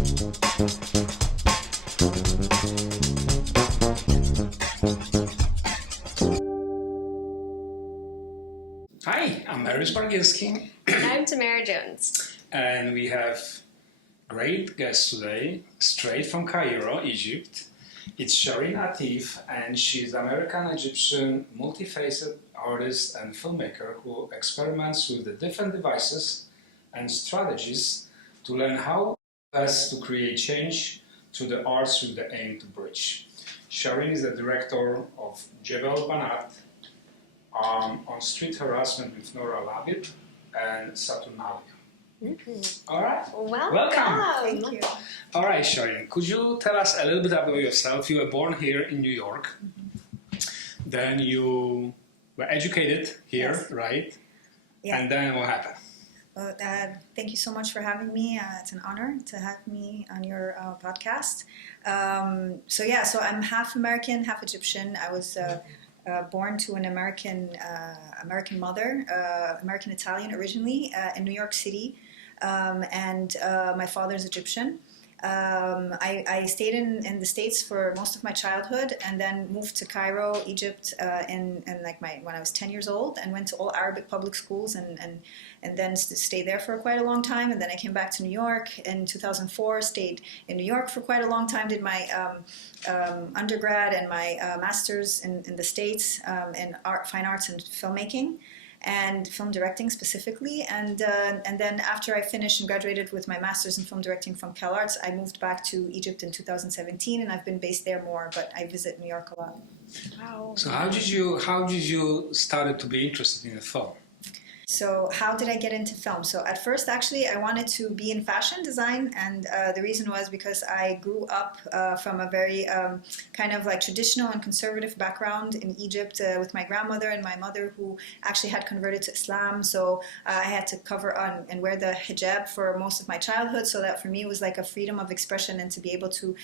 Hi, I'm Marius Barginski. And I'm Tamara Jones. And we have great guest today, straight from Cairo, Egypt. It's Sharine Atif, and she's American-Egyptian multifaceted artist and filmmaker who experiments with the different devices and strategies to learn how best to create change through the arts with the aim to bridge. Sharin is the director of Jebel Banat, on street harassment with Nora Labib and Saturnalia. Mm-hmm. All right. Welcome. Thank you. All right, Sharin, could you tell us a little bit about yourself? You were born here in New York. Then you were educated here, Yes. right? Yeah. And then what happened? Well, thank you so much for having me. It's an honor to have me on your podcast. So I'm half American, half Egyptian. I was born to an American mother, American Italian originally, in New York City, and my father's Egyptian. I stayed in the States for most of my childhood, and then moved to Cairo, Egypt, when I was 10 years old, and went to all Arabic public schools, and then stayed there for quite a long time. And then I came back to New York in 2004, stayed in New York for quite a long time, did my undergrad and my master's in the States in fine arts and filmmaking, and film directing specifically. And then after I finished and graduated with my master's in film directing from CalArts, I moved back to Egypt in 2017, and I've been based there more, but I visit New York a lot. Wow. So how did you started to be interested in the film? So how did I get into film? So at first, actually, I wanted to be in fashion design, and the reason was because I grew up from a very kind of like traditional and conservative background in Egypt with my grandmother and my mother, who actually had converted to Islam. So I had to cover on and wear the hijab for most of my childhood. So that for me was like a freedom of expression and to be able to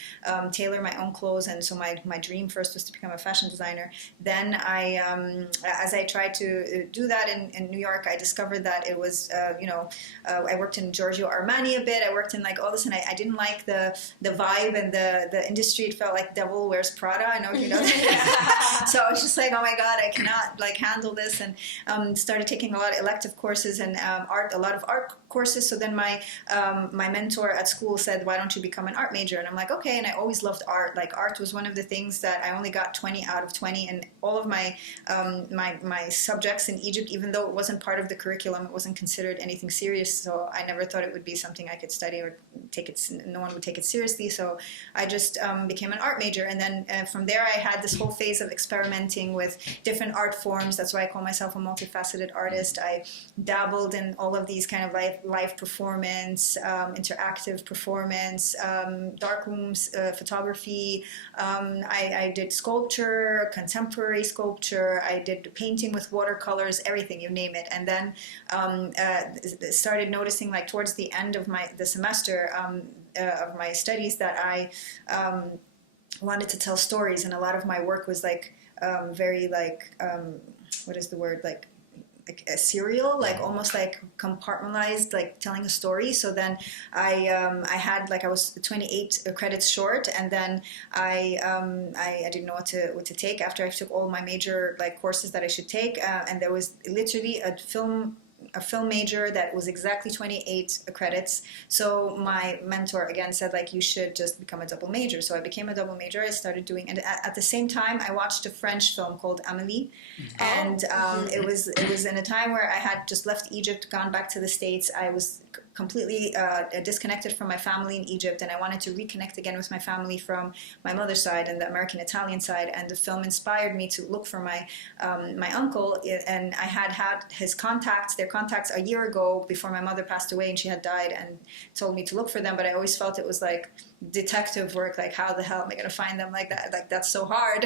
tailor my own clothes. And so my dream first was to become a fashion designer. Then as I tried to do that in New York, I discovered that it was, I worked in Giorgio Armani a bit. I worked in like all this, and I didn't like the vibe and the industry. It felt like Devil Wears Prada. I know if you know that. So I was just like, oh my God, I cannot like handle this, and started taking a lot of elective courses and a lot of art courses. So then my mentor at school said, why don't you become an art major? And I'm like, okay. And I always loved art. Like art was one of the things that I only got 20 out of 20, and all of my my subjects in Egypt, even though it wasn't part of the curriculum, it wasn't considered anything serious. So I never thought it would be something I could study or take it. No one would take it seriously. So I just became an art major, and then from there I had this whole phase of experimenting with different art forms. That's why I call myself a multifaceted artist. I dabbled in all of these kind of live performance, interactive performance, darkrooms, photography. I did sculpture, contemporary sculpture. I did painting with watercolors, everything, you name it. And then started noticing, like towards the end of the semester of my studies, that I wanted to tell stories, and a lot of my work was like very like what is the word, like a serial, like almost like compartmentalized, like telling a story. So then I had, like, I was 28 credits short, and then I didn't know what to take after I took all my major like courses that I should take, and there was literally a film major that was exactly 28 credits. So my mentor again said, like, you should just become a double major. So I became a double major. I started doing, and at the same time I watched a French film called Amélie. And it was in a time where I had just left Egypt, gone back to the States. I was completely disconnected from my family in Egypt, and I wanted to reconnect again with my family from my mother's side and the American Italian side. And the film inspired me to look for my uncle, and I had their contacts a year ago before my mother passed away, and she had died, and told me to look for them. But I always felt it was like detective work, like how the hell am I going to find them like that? Like, that's so hard.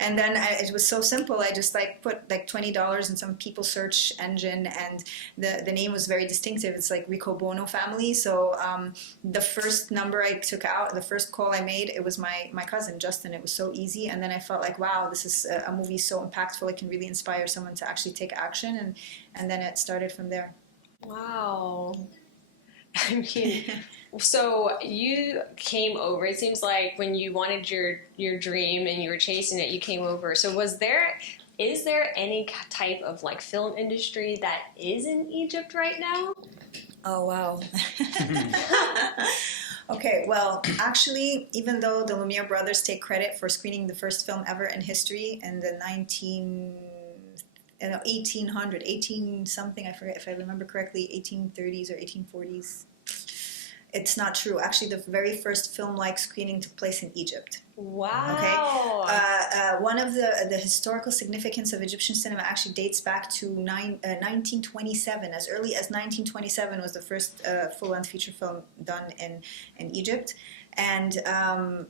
And then it was so simple. I just like put like $20 in some people search engine, and the name was very distinctive. It's like Rico Bono family. So the first number I took out, the first call I made, it was my cousin Justin. It was so easy. And then I felt like, wow, this is a movie so impactful. It can really inspire someone to actually take action. And then it started from there. Wow. I mean, so you came over. It seems like when you wanted your dream and you were chasing it, you came over. So is there any type of like film industry that is in Egypt right now? Oh, wow. Okay, well, actually, even though the Lumiere brothers take credit for screening the first film ever in history in the 1800, 18 something, I forget if I remember correctly, 1830s or 1840s, it's not true. Actually, the very first film-like screening took place in Egypt. Wow. Okay. One of the historical significance of Egyptian cinema actually dates back to 1927. As early as 1927 was the first full-length feature film done in Egypt. And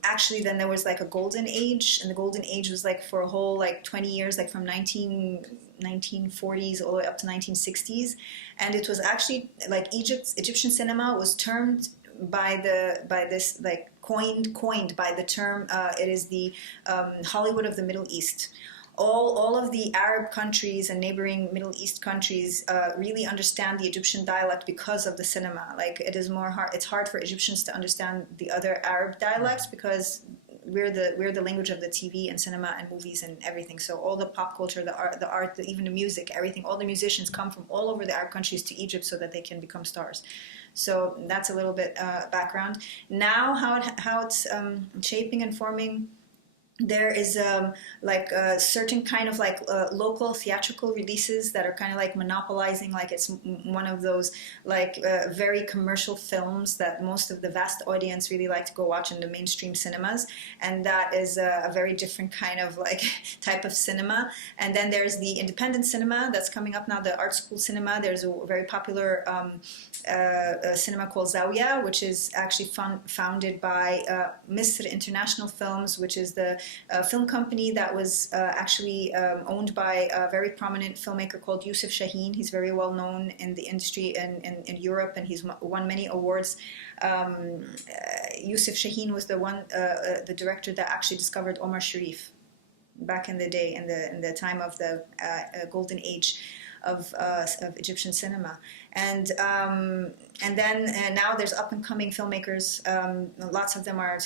actually then there was like a golden age, and the golden age was like for a whole like 20 years, like from 1940s all the way up to 1960s. And it was actually like Egyptian cinema was termed by this like coined by the term it is the Hollywood of the Middle East. All of the Arab countries and neighboring Middle East countries really understand the Egyptian dialect because of the cinema. Like it's hard for Egyptians to understand the other Arab dialects because we're the language of the TV and cinema and movies and everything. So all the pop culture, the art, even the music, everything, all the musicians come from all over the Arab countries to Egypt so that they can become stars. So that's a little bit background. Now how it's shaping and forming. There is like a certain kind of like local theatrical releases that are kind of like monopolizing, like it's one of those like very commercial films that most of the vast audience really like to go watch in the mainstream cinemas, and that is a very different kind of like type of cinema. And then there's the independent cinema that's coming up now, the art school cinema. There's a very popular a cinema called Zawiya, which is actually founded by Misr International Films, which is the film company that was actually owned by a very prominent filmmaker called Youssef Chahine. He's very well known in the industry in Europe, and he's won many awards. Youssef Chahine was the director that actually discovered Omar Sharif back in the day, in the time of the golden age of Egyptian cinema. And then now there's up and coming filmmakers. Lots of them are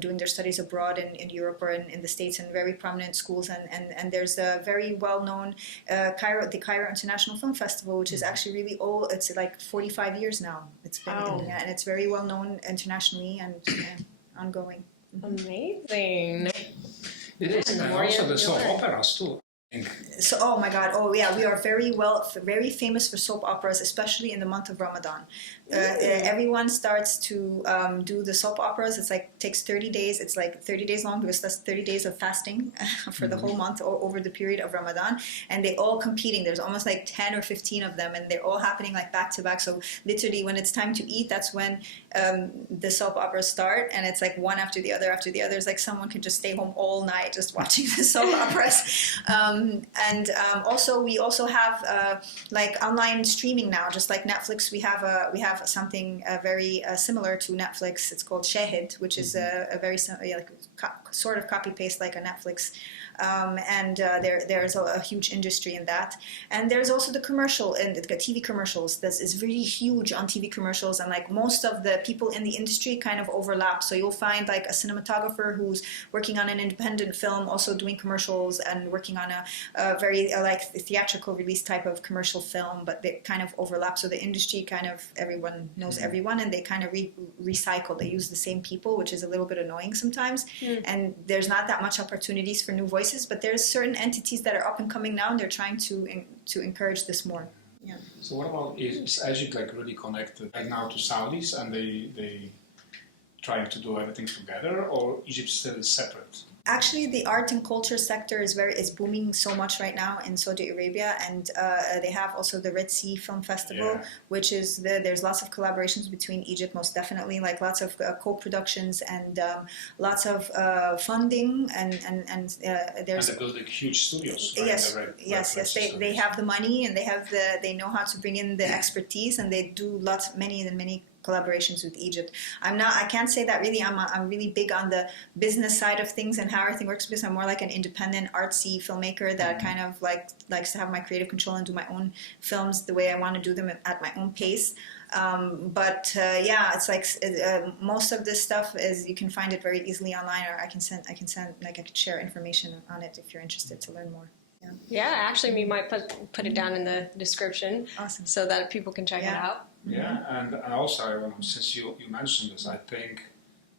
doing their studies abroad in Europe or in the States in very prominent schools. And there's a very well known the Cairo International Film Festival, which is actually really old. It's like 45 years now. It's been and it's very well known internationally and ongoing. Amazing. It is, and also the soap operas too. So, oh my God! Oh yeah, we are very famous for soap operas, especially in the month of Ramadan. Everyone starts to do the soap operas. It's like takes 30 days. It's like 30 days long because that's 30 days of fasting for the whole month over the period of Ramadan, and they all competing. There's almost like 10 or 15 of them, and they're all happening like back to back. So literally, when it's time to eat, that's when the soap operas start, and it's like one after the other after the other. It's like someone could just stay home all night just watching the soap operas. Also, we also have like online streaming now, just like Netflix. We have something very similar to Netflix. It's called Shahid, which is a very sort of copy paste like a Netflix. There's a huge industry in that. And there's also the commercial and the TV commercials. This is really huge on TV commercials, and like most of the people in the industry kind of overlap. So you'll find like a cinematographer who's working on an independent film, also doing commercials and working on a very like theatrical release type of commercial film, but they kind of overlap. So the industry kind of, everyone knows everyone, and they kind of recycle. They use the same people, which is a little bit annoying sometimes. And there's not that much opportunities for new voices, but there's certain entities that are up and coming now, and they're trying to encourage this more. Yeah. So what about, is Egypt like really connected right now to Saudis, and they trying to do everything together, or Egypt still is separate? Actually, the art and culture sector is booming so much right now in Saudi Arabia, and they have also the Red Sea Film Festival, which is there's lots of collaborations between Egypt, most definitely, like lots of co-productions and lots of funding, and there's. And they're building huge studios. Right? Yes. They have the money, and they know how to bring in the expertise, and they do many collaborations with Egypt. I can't say that really. I'm really big on the business side of things and how everything works, because I'm more like an independent artsy filmmaker that kind of likes to have my creative control and do my own films the way I want to do them at my own pace. Yeah, it's like most of this stuff is, you can find it very easily online, or I can send like I could share information on it if you're interested to learn more. Yeah, actually, we might put it down in the description. Awesome. So that people can check it out. Yeah, and also, since you mentioned this, I think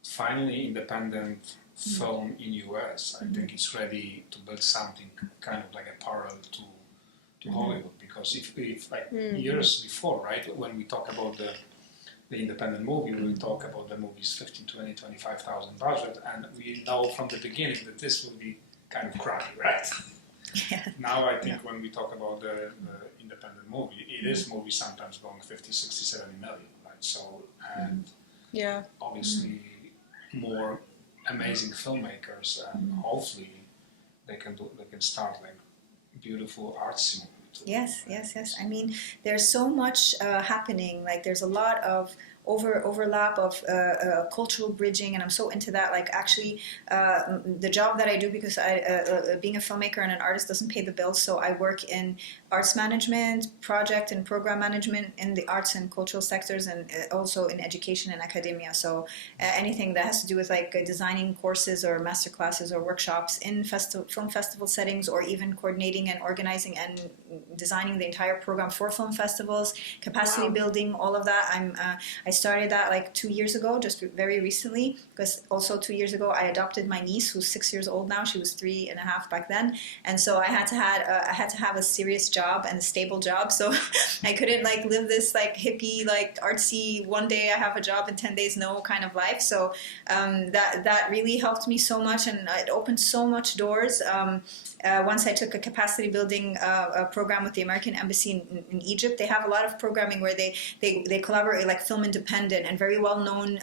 finally independent film in US, I think it's ready to build something kind of like a parallel to Hollywood, because if like years before, right, when we talk about the independent movie, we talk about the movie's 15, 20, 25,000 budget, and we know from the beginning that this will be kind of crappy, right? Yeah. Now I think when we talk about the independent movie, it is movies sometimes going 50, 60, 70 million, right? So, and obviously more amazing filmmakers, and hopefully they can start like beautiful artsy movie too. Yes. I mean, there's so much happening. Like, there's a lot of overlap of cultural bridging, and I'm so into that. Like, actually, the job that I do, because being a filmmaker and an artist doesn't pay the bills, so I work in arts management, project and program management in the arts and cultural sectors, and also in education and academia. So anything that has to do with like designing courses or master classes or workshops in film festival settings, or even coordinating and organizing and designing the entire program for film festivals, capacity building, all of that. I started that like 2 years ago, just very recently, because also 2 years ago I adopted my niece, who's 6 years old now. She was 3.5 back then, and so I had to have a serious job and a stable job. So I couldn't like live this like hippie, like artsy, one day I have a job and 10 days no kind of life. So that really helped me so much, and it opened so much doors. Once I took a capacity building program with the American Embassy in Egypt. They have a lot of programming where they collaborate, like Film Independent and very well-known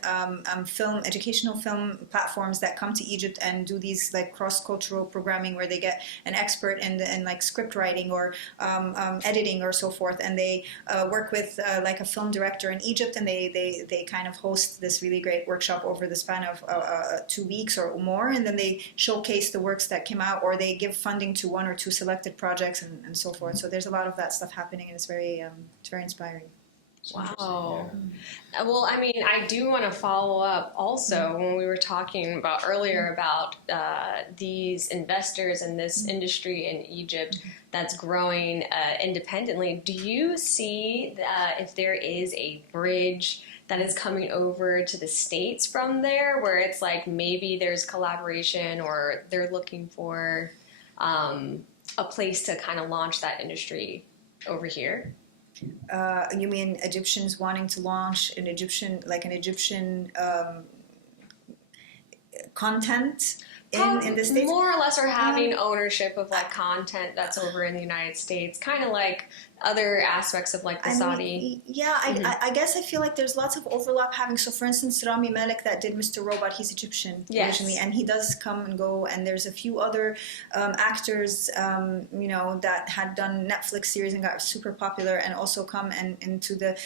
educational film platforms that come to Egypt and do these like cross-cultural programming where they get an expert in like script writing or editing or so forth, and they work with like a film director in Egypt, and they kind of host this really great workshop over the span of 2 weeks or more, and then they showcase the works that came out, or they give funding to 1 or 2 selected projects and so forth. So there's a lot of that stuff happening, and it's very inspiring. Wow. Well, I mean, I do want to follow up also when we were talking about earlier about these investors and this industry in Egypt that's growing independently. Do you see that if there is a bridge that is coming over to the States from there, where it's like maybe there's collaboration or they're looking for a place to kind of launch that industry over here? You mean Egyptians wanting to launch an Egyptian content in the States? More or less, or having ownership of like content that's over in the United States, kind of like other aspects of like the Saudi. I guess I feel like there's lots of overlap having. So for instance, Rami Malek that did Mr. Robot, he's Egyptian originally, and he does come and go, and there's a few other actors that had done Netflix series and got super popular, and also come and into the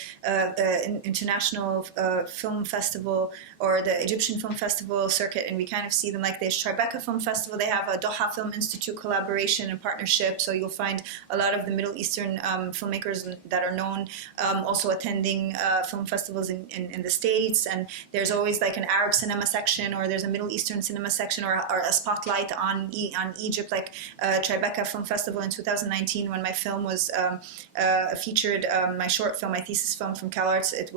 international film festival or the Egyptian film festival circuit, and we kind of see them. Like there's Tribeca Film Festival, they have a Doha Film Institute collaboration and partnership, so you'll find a lot of the Middle Eastern filmmakers that are known also attending film festivals in the States. And there's always like an Arab cinema section, or there's a Middle Eastern cinema section, or a spotlight on Egypt, like Tribeca Film Festival in 2019 when my film was featured, my short film, my thesis film from CalArts. It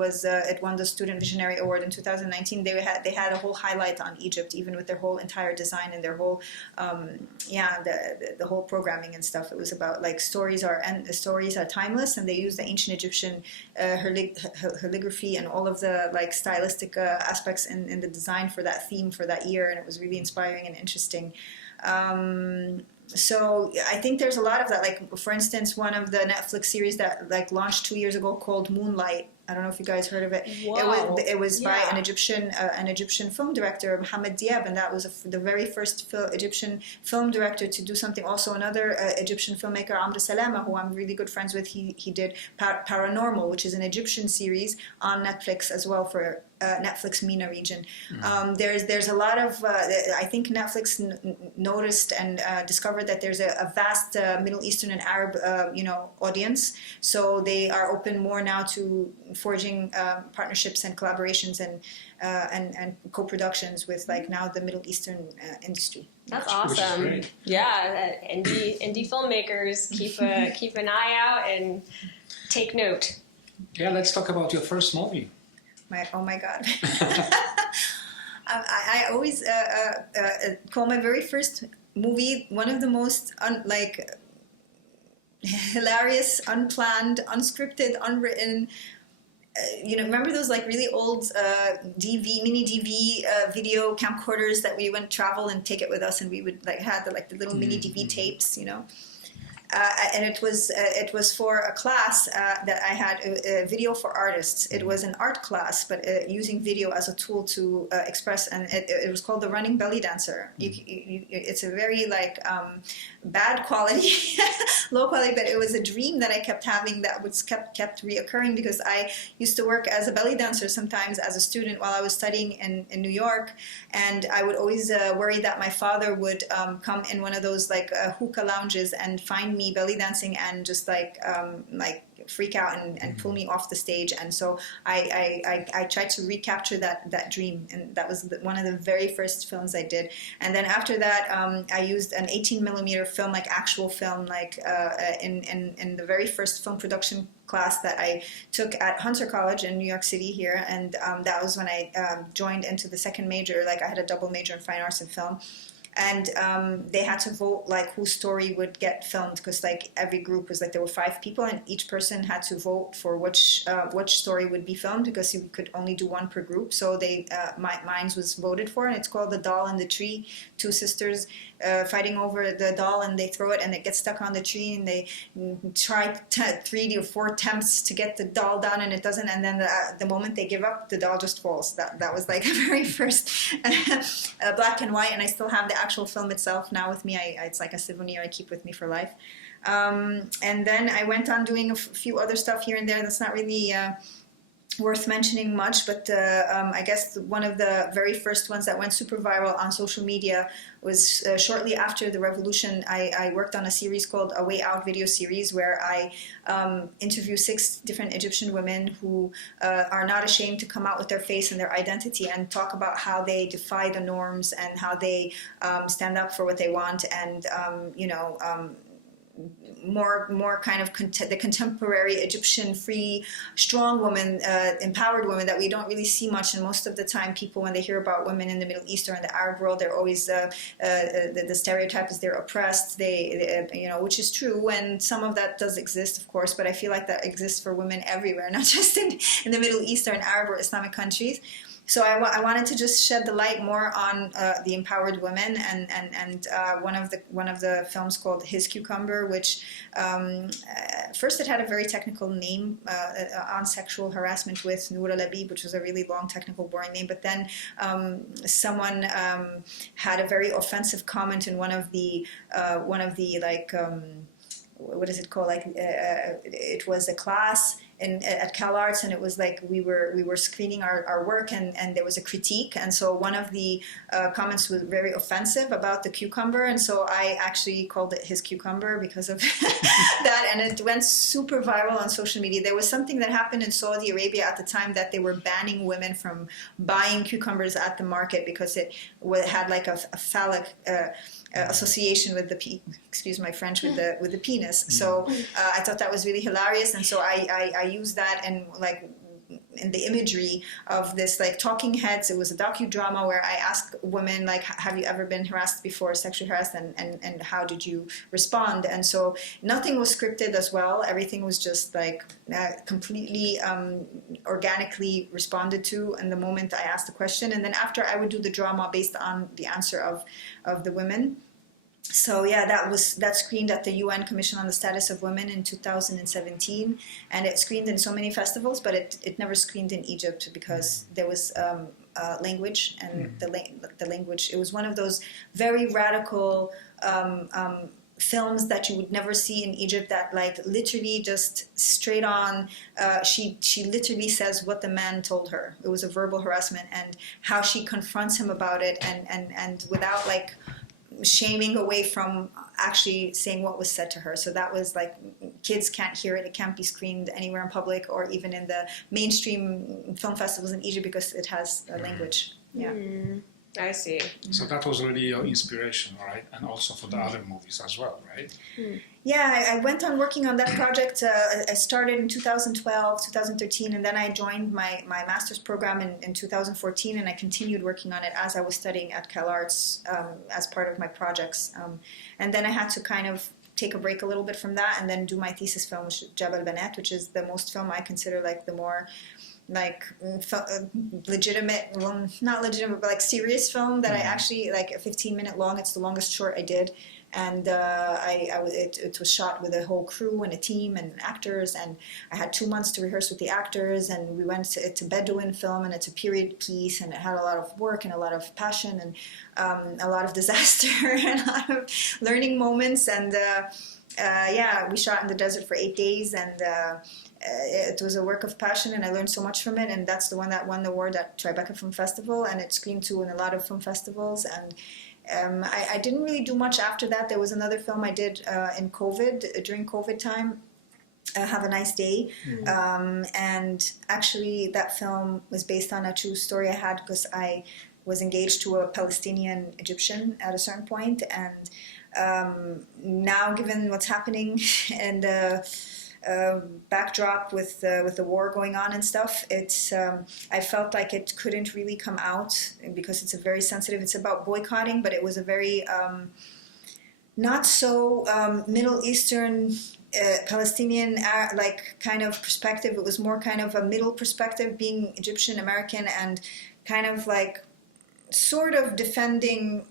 won the Student Visionary Award in 2019. They had a whole highlight on Egypt, even with their whole entire design and their whole the whole programming and stuff. It was about like stories are timeless, and they use the ancient Egyptian calligraphy and all of the like stylistic aspects in the design for that theme for that year, and it was really inspiring and interesting. So I think there's a lot of that. Like for instance, one of the Netflix series that like launched 2 years ago called Moonlight. I don't know if you guys heard of it. Wow. It was by an Egyptian film director, Mohammed Diab, and that was the very first Egyptian film director to do something. Also, another Egyptian filmmaker, Amr Salama, who I'm really good friends with. He did Paranormal, which is an Egyptian series on Netflix as well for Netflix MENA region. There's a lot of I think Netflix noticed and discovered that there's a vast Middle Eastern and Arab audience, so they are open more now to forging partnerships and collaborations and co-productions with like now the Middle Eastern industry. That's Which is awesome. great. Yeah, indie filmmakers keep an eye out and take note. Yeah, let's talk about your first movie. Oh my God. I always call my very first movie one of the most hilarious, unplanned, unscripted, unwritten. Remember those like really old mini DV video camcorders that we went travel and take it with us, and we would like had the little mini DV tapes, and it was for a class that I had a video for artists. It was an art class, but using video as a tool to express, and it was called The Running Belly Dancer. It's a very bad quality, low quality, but it was a dream that I kept having that was kept reoccurring because I used to work as a belly dancer sometimes as a student while I was studying in New York, and I would always worry that my father would come in one of those hookah lounges and find me belly dancing and just freak out and pull me off the stage. And so I tried to recapture that dream, and that was one of the very first films I did. And then after that I used an 18 millimeter film, actual film, in the very first film production class that I took at Hunter College in New York City here, and that was when I joined into the second major. I had a double major in fine arts and film. And they had to vote whose story would get filmed, because every group was there were 5 people, and each person had to vote for which story would be filmed, because you could only do one per group. So mine was voted for, and it's called The Doll and the Tree. 2 sisters fighting over the doll, and they throw it and it gets stuck on the tree, and they try 3 or 4 attempts to get the doll down, and it doesn't, and then the moment they give up, the doll just falls. That was the very first black and white, and I still have the actual film itself now with me. It's like a souvenir I keep with me for life. And then I went on doing a few other stuff here and there that's not really worth mentioning much, but I guess one of the very first ones that went super viral on social media was shortly after the revolution. I worked on a series called A Way Out video series, where I interview 6 different Egyptian women who are not ashamed to come out with their face and their identity and talk about how they defy the norms and how they stand up for what they want, and more kind of the contemporary Egyptian free, strong woman, empowered woman that we don't really see much. And most of the time, people, when they hear about women in the Middle East or in the Arab world, they're always the stereotype is they're oppressed. Which is true, and some of that does exist, of course. But I feel like that exists for women everywhere, not just in the Middle East or in Arab or Islamic countries. So I wanted to just shed the light more on the empowered women, and one of the films called His Cucumber, which first it had a very technical name, on sexual harassment with Noura Labib, which was a really long, technical, boring name. But then someone had a very offensive comment in one of the what is it called? It was a class at Cal Arts, and it was we were screening our work, and there was a critique, and so one of the comments was very offensive about the cucumber, and so I actually called it His Cucumber because of that, and it went super viral on social media. There was something that happened in Saudi Arabia at the time that they were banning women from buying cucumbers at the market because it had a phallic association with excuse my French, with the penis. So I thought that was really hilarious, and so I used that in the imagery of this talking heads. It was a docudrama where I asked women have you ever been harassed before, sexually harassed, and how did you respond? And so nothing was scripted as well. Everything was just completely organically responded to in the moment I asked the question, and then after I would do the drama based on the answer of the women. So yeah, that screened at the UN Commission on the Status of Women in 2017, and it screened in so many festivals, but it never screened in Egypt because there was language, and the language. It was one of those very radical films that you would never see in Egypt that like literally just straight on she literally says what the man told her. It was a verbal harassment, and how she confronts him about it, and without like shaming away from actually saying what was said to her. So that was like, kids can't hear it. It can't be screened anywhere in public or even in the mainstream film festivals in Egypt because it has a language. Yeah. I see. So that was really your inspiration, right? And also for the other movies as well, right? Yeah, I went on working on that project. I started in 2012, 2013, and then I joined my master's program in 2014, and I continued working on it as I was studying at CalArts as part of my projects. And then I had to kind of take a break a little bit from that and then do my thesis film, which is Jabal Banat, which is the most film I consider like the more like legitimate, well, not legitimate, but like serious film that I actually, like a 15-minute long. It's the longest short I did, and it was shot with a whole crew and a team and actors, and I had 2 months to rehearse with the actors, and we went to, it's a Bedouin film, and it's a period piece, and it had a lot of work and a lot of passion and a lot of disaster and a lot of learning moments, and yeah, we shot in the desert for 8 days, and it was a work of passion, and I learned so much from it, and that's the one that won the award at Tribeca Film Festival, and it screened too in a lot of film festivals, and I didn't really do much after that. There was another film I did in COVID, during COVID time, Have a Nice Day, and actually that film was based on a true story I had because I was engaged to a Palestinian Egyptian at a certain point, and now given what's happening and backdrop with the war going on and stuff, it's I felt like it couldn't really come out because it's a very sensitive, it's about boycotting, but it was a very not so Middle Eastern Palestinian like kind of perspective. It was more kind of a middle perspective, being Egyptian American, and kind of like sort of defending,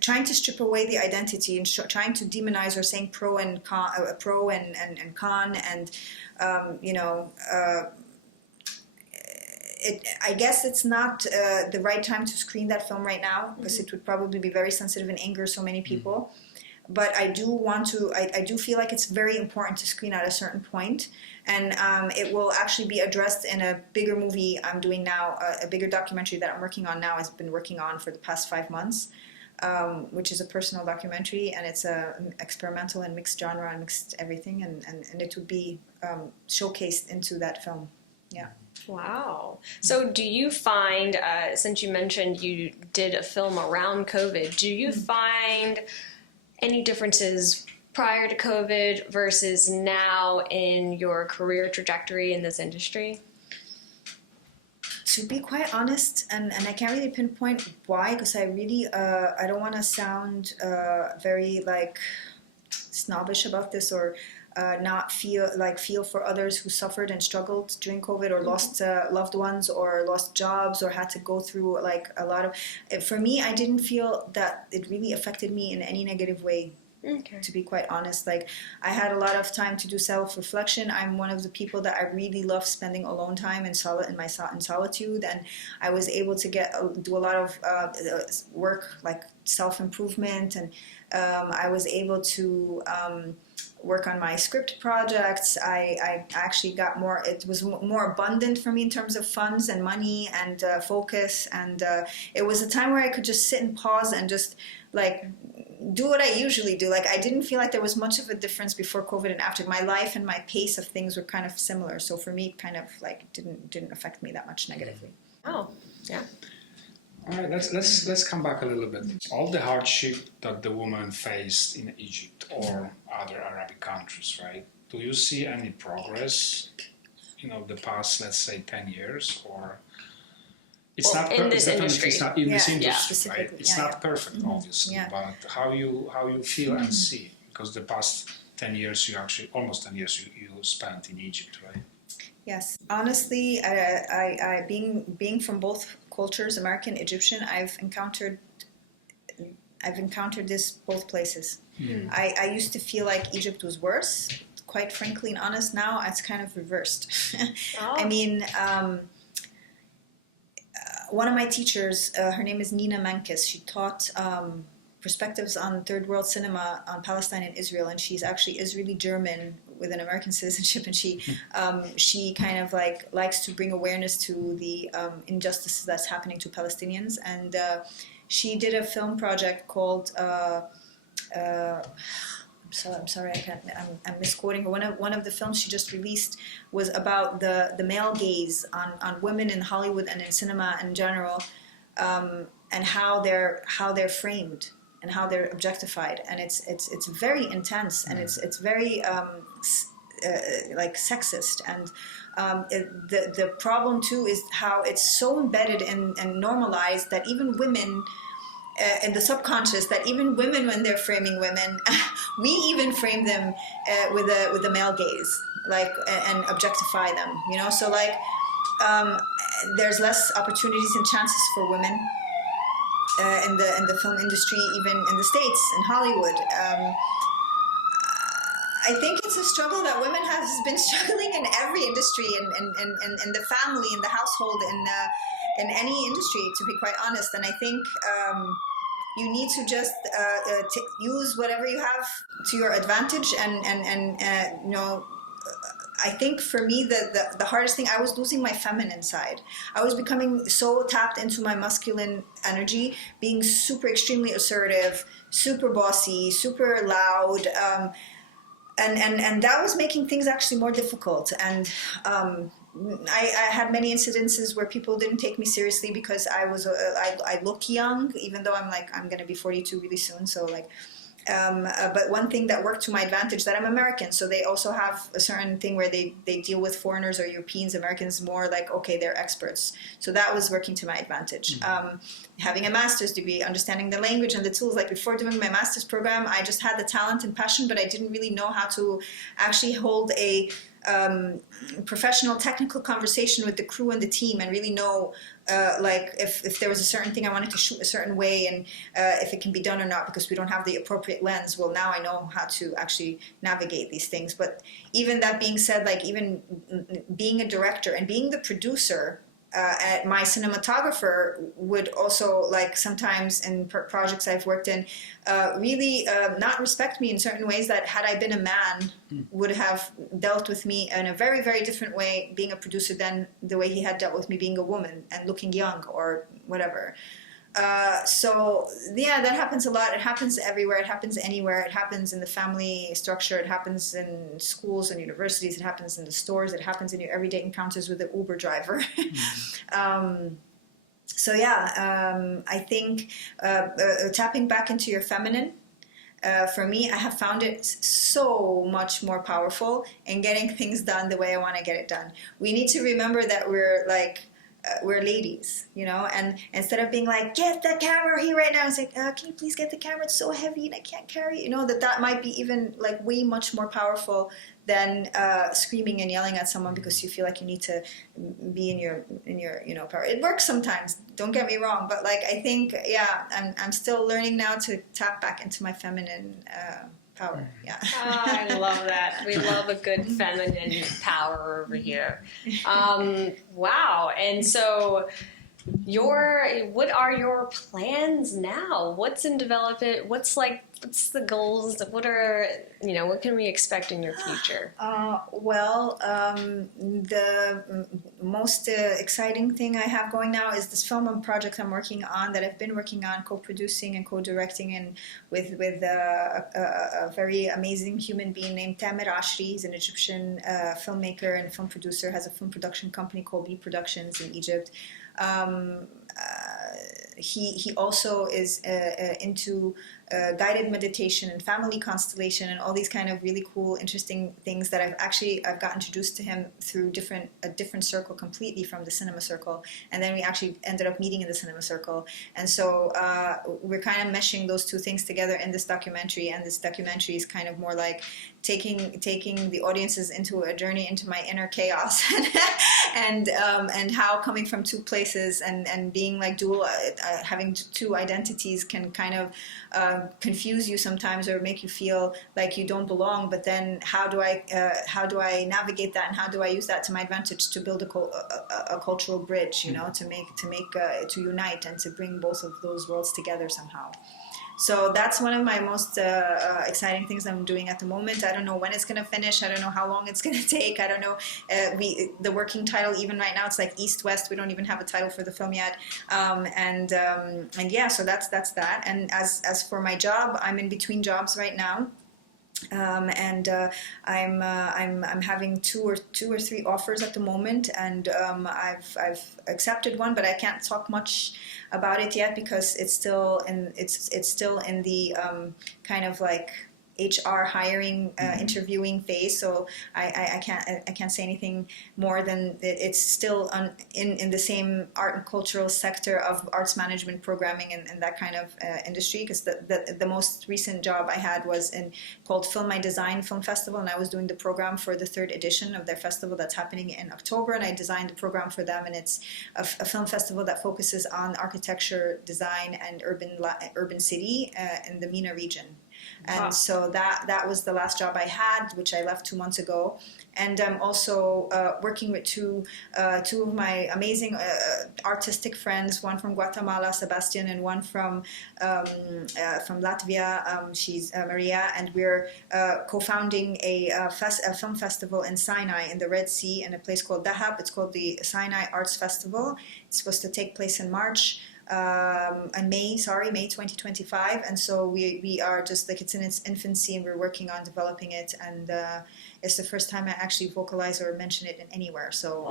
trying to strip away the identity and trying to demonize, or saying pro and con, and you know, I guess it's not the right time to screen that film right now because it would probably be very sensitive and anger so many people. But I do want to, I do feel like it's very important to screen at a certain point, and it will actually be addressed in a bigger movie I'm doing now, a bigger documentary that I'm working on now, has been working on for the past 5 months. Which is a personal documentary, and it's experimental and mixed genre and mixed everything, and it would be showcased into that film. Yeah. Wow. So do you find, since you mentioned you did a film around COVID, do you find any differences prior to COVID versus now in your career trajectory in this industry? To be quite honest, and I can't really pinpoint why, because I really, I don't want to sound very like snobbish about this, or not feel for others who suffered and struggled during COVID, or lost loved ones, or lost jobs, or had to go through like a lot of, for me, I didn't feel that it really affected me in any negative way. Okay. To be quite honest, like I had a lot of time to do self-reflection. I'm one of the people that I really love spending alone time in solitude, and I was able to do a lot of work like self-improvement, and I was able to work on my script projects. I actually got more, it was more abundant for me in terms of funds and money and focus, and it was a time where I could just sit and pause and just like do what I usually do. Like I didn't feel like there was much of a difference before COVID and after. My life and my pace of things were kind of similar, so for me, kind of like didn't affect me that much negatively. Oh, yeah. All right, let's come back a little bit. All the hardship that the woman faced in Egypt or other Arabic countries, right? Do you see any progress, the past, let's say, 10 years, or it's not in this industry? It's not in this industry, right? Specifically, It's not perfect, obviously, but how you feel and see, because the past 10 years, almost 10 years you spent in Egypt, right? Yes, honestly, I being from both cultures, American, Egyptian, I've encountered this both places. I used to feel like Egypt was worse. Quite frankly and honest, now it's kind of reversed. I mean, one of my teachers, her name is Nina Mankis. She taught perspectives on third world cinema on Palestine and Israel, and she's actually Israeli German with an American citizenship, and she kind of like likes to bring awareness to the injustices that's happening to Palestinians, and she did a film project called I'm sorry, I'm misquoting her. One of the films she just released was about the male gaze on women in Hollywood and in cinema in general, and how they're framed and how they're objectified, and it's very intense, and it's very like sexist, and the problem too is how it's so embedded and normalized that even women. In the subconscious, that even women, when they're framing women, we even frame them with a male gaze, like, and objectify them, you know. So like, there's less opportunities and chances for women in the film industry, even in the States, in Hollywood. I think it's a struggle that women has been struggling in every industry, in the family, in the household, in any industry, to be quite honest. And I think you need to just use whatever you have to your advantage, and you know. I think for me, the hardest thing, I was losing my feminine side. I was becoming so tapped into my masculine energy, being super extremely assertive, super bossy, super loud, and that was making things actually more difficult. And I had many incidences where people didn't take me seriously because I look young, even though I'm going to be 42 really soon. So like, but one thing that worked to my advantage, that I'm American, so they also have a certain thing where they deal with foreigners or Europeans, Americans more like, okay, they're experts. So that was working to my advantage. Mm-hmm. Having a master's degree, understanding the language and the tools, like before doing my master's program, I just had the talent and passion, but I didn't really know how to actually hold a professional technical conversation with the crew and the team, and really know like if there was a certain thing I wanted to shoot a certain way, and if it can be done or not, because we don't have the appropriate lens. Well, now I know how to actually navigate these things. But even that being said, like even being a director and being the producer, my cinematographer would also, like, sometimes in projects I've worked in, really not respect me in certain ways that, had I been a man, would have dealt with me in a very, very different way being a producer than the way he had dealt with me being a woman and looking young or whatever. So yeah, that happens a lot. It happens everywhere. It happens anywhere. It happens in the family structure. It happens in schools and universities. It happens in the stores. It happens in your everyday encounters with the Uber driver. So yeah, I think tapping back into your feminine, for me, I have found it so much more powerful in getting things done the way I want to get it done. We need to remember that we're ladies, you know, and instead of being like, get the camera here right now, it's like, can you please get the camera? It's so heavy and I can't carry it. You know, that might be even like way much more powerful than screaming and yelling at someone because you feel like you need to be in your you know, power. It works sometimes, don't get me wrong, but like, I think, yeah, I'm still learning now to tap back into my feminine power. Yeah. Oh, I love that. We love a good feminine power over here. Wow. And so what are your plans now? What's in development? What's the goals? What can we expect in your future? The most exciting thing I have going now is this film project I'm working on, that I've been working on, co-producing and co-directing, and with a very amazing human being named Tamer Ashri. He's an Egyptian filmmaker and film producer, has a film production company called B Productions in Egypt. He also is into guided meditation and family constellation and all these kind of really cool, interesting things that I've got introduced to him through a different circle completely from the cinema circle, and then we actually ended up meeting in the cinema circle, and so we're kind of meshing those two things together in this documentary, and this documentary is kind of more like taking the audiences into a journey into my inner chaos and how coming from two places and being like dual, having two identities can kind of confuse you sometimes, or make you feel like you don't belong. But then how do I navigate that, and how do I use that to my advantage to build a cultural bridge, you know, to unite and to bring both of those worlds together somehow. So that's one of my most exciting things I'm doing at the moment. I don't know when it's going to finish. I don't know how long it's going to take. I don't know. The working title, even right now, it's like East West. We don't even have a title for the film yet. And yeah, so that's that. And as for my job, I'm in between jobs right now. I'm having two or three offers at the moment, and I've accepted one, but I can't talk much about it yet because it's still in the kind of like HR hiring interviewing phase. So I can't say anything more than it's still in the same art and cultural sector of arts management programming and that kind of industry, because the most recent job I had was called Film My Design Film Festival, and I was doing the program for the 3rd edition of their festival that's happening in October, and I designed the program for them, and it's a film festival that focuses on architecture, design, and urban city in the MENA region. And wow. So that was the last job I had, which I left 2 months ago. And I'm also working with two of my amazing artistic friends, one from Guatemala, Sebastian, and one from Latvia, she's Maria, and we're co-founding a film festival in Sinai in the Red Sea in a place called Dahab. It's called the Sinai Arts Festival. It's supposed to take place in March. May 2025, and so we are just like, it's in its infancy, and we're working on developing it, and it's the first time I actually vocalize or mention it anywhere. So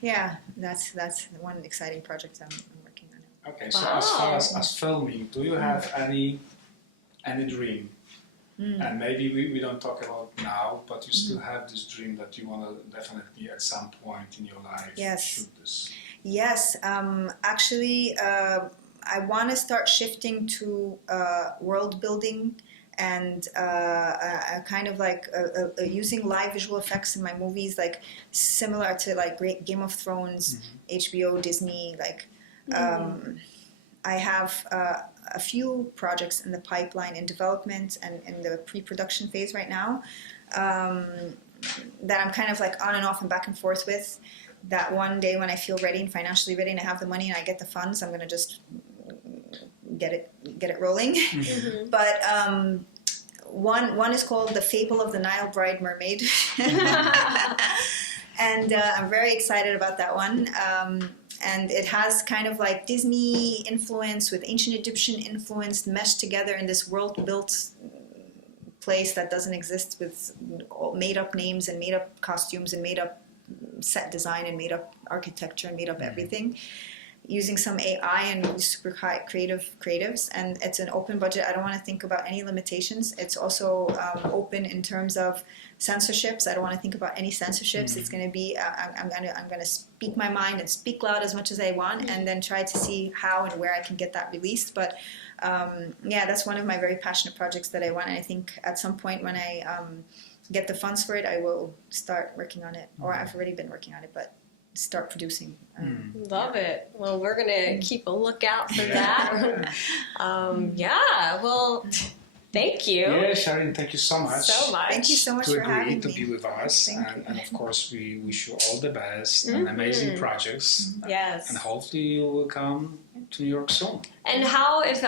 yeah, that's one exciting project I'm working on. Okay, so as far as filming, do you have any dream? And maybe we don't talk about now, but you still have this dream that you want to definitely at some point in your life shoot this. Yes, actually, I want to start shifting to world building and kind of like using live visual effects in my movies, like similar to like Game of Thrones, HBO, Disney. Like, I have a few projects in the pipeline in development and in the pre-production phase right now that I'm kind of like on and off and back and forth with. That one day when I feel ready and financially ready and I have the money and I get the funds, I'm going to just get it rolling. But one is called The Fable of the Nile Bride Mermaid. And I'm very excited about that one. And it has kind of like Disney influence with ancient Egyptian influence meshed together in this world-built place that doesn't exist, with made-up names and made-up costumes and made-up set design and made-up architecture and made-up everything, using some AI and super high creatives. And it's an open budget. I don't want to think about any limitations. It's also open in terms of censorships. I don't want to think about any censorships. It's going to be I'm going to speak my mind and speak loud as much as I want, and then try to see how and where I can get that released. But yeah, that's one of my very passionate projects that I want, and I think at some point when I get the funds for it, I will start working on it, or I've already been working on it, but start producing. Love it. Well, we're gonna keep a lookout for that. Yeah, well, thank you. Yeah, Sharin, thank you so much. Thank you so much for having me. To be with us, and of course we wish you all the best and amazing projects. Yes. And hopefully you will come to New York soon. And how, if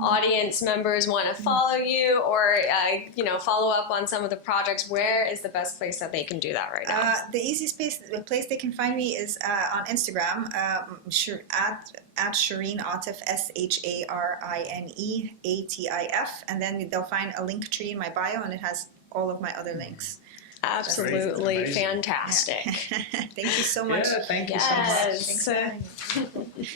audience members want to follow you or follow up on some of the projects, where is the best place that they can do that right now? The easiest place they can find me is on Instagram, at Sharine Atif, SharineAtif, and then they'll find a link tree in my bio, and it has all of my other links. Absolutely fantastic. Thank you so much. Yeah, thank you so much. Thanks for having me.